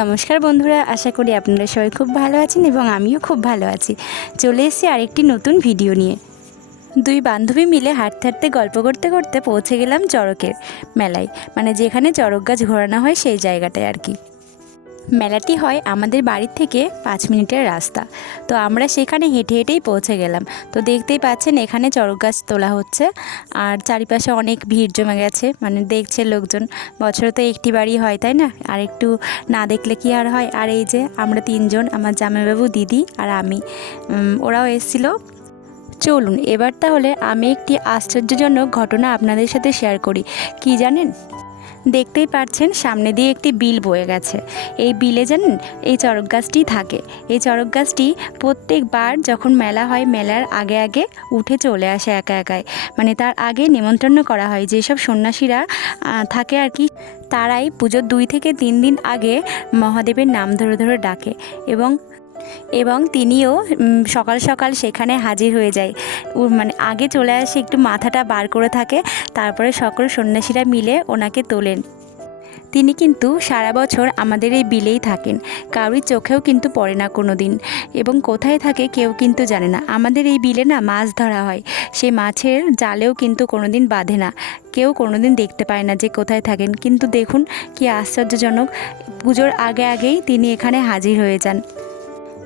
নমস্কার বন্ধুরা, আশা করি আপনারা সবাই খুব ভালো আছেন এবং আমিও খুব ভালো আছি। চলে এসেছি আরেকটি নতুন ভিডিও নিয়ে। দুই বান্ধবী মিলে হাঁটতে হাঁটতে গল্প করতে করতে পৌঁছে গেলাম চড়কের মেলায় মানে যেখানে চড়ক গাছ ঘোরানো হয় সেই জায়গাটায় আর কি। মেলাটি হয় আমাদের বাড়ির থেকে পাঁচ মিনিটের রাস্তা। তো আমরা সেখানে হেঁটে হেঁটেই পৌঁছে গেলাম। তো দেখতেই পাচ্ছেন এখানে চড়ক গাছ তোলা হচ্ছে। আর চারিপাশে অনেক ভিড় জমে গেছে। মানে দেখছে লোকজন। বছরে তো একটি বাড়ি হয়, তাই না? আর একটু না দেখলে কি আর হয়? আর এই যে আমরা তিনজন, আমার জামাইবাবু, দিদি আর আমি ওরাও এসেছিল। চলুন, এবার তাহলে আমি একটি আশ্চর্যজনক ঘটনা আপনাদের সাথে শেয়ার করি। কি জানেন? দেখতেই পাচ্ছেন সামনে দিয়ে একটি বিল বয়ে গেছে। এই বিলে জানেন এই চড়ক গাছটি থাকে। এই চড়ক গাছটি প্রত্যেকবার যখন মেলা হয়, মেলার আগে আগে উঠে চলে আসে একা একাই। মানে তার আগে নিমন্ত্রণ করা হয় যেসব সন্ন্যাসীরা থাকে আর কি, তারাই পুজোর দুই থেকে তিন দিন আগে মহাদেবের নাম ধরে ধরে ডাকে এবং এবং তিনিও সকাল সকাল সেখানে হাজির হয়ে যায়। মানে আগে চলে আসে, একটু মাথাটা বার করে থাকে, তারপরে সকল সন্ন্যাসীরা মিলে ওনাকে তোলেন। তিনি কিন্তু সারা বছর আমাদের এই বিলেই থাকেন। কারোর চোখেও কিন্তু পড়ে না কোনো দিন এবং কোথায় থাকে কেউ কিন্তু জানে না। আমাদের এই বিলে না মাছ ধরা হয়। সেই মাছের জালেও কিন্তু কোনো দিন বাঁধে না। কেউ কোনো দিন দেখতে পায় না যে কোথায় থাকেন। কিন্তু দেখুন কি আশ্চর্যজনক, পুজোর আগে আগেই তিনি এখানে হাজির হয়ে যান।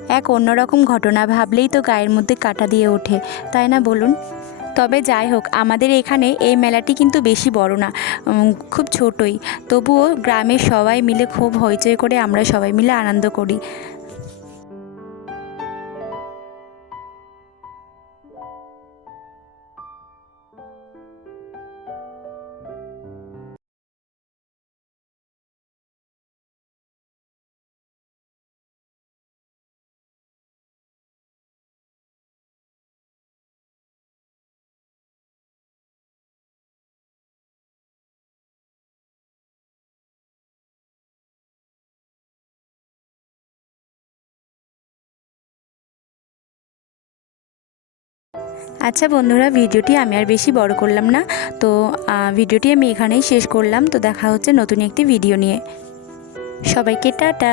এক অন্যরকম ঘটনা ভাবলেই তো গায়ের মধ্যে কাটা দিয়ে ওঠে, তাই না বলুন? তবে যাই হোক, আমাদের এখানে এই মেলাটি কিন্তু বেশি বড় না খুব ছোটই। তবুও গ্রামের সবাই মিলে খুব হইচই করে আমরা সবাই মিলে আনন্দ করি। আচ্ছা বন্ধুরা, ভিডিওটি আমি আর বেশি বড় করলাম না। তো ভিডিওটি আমি এখানেই শেষ করলাম। তো দেখা হচ্ছে নতুন একটি ভিডিও নিয়ে। সবাইকে টাটা।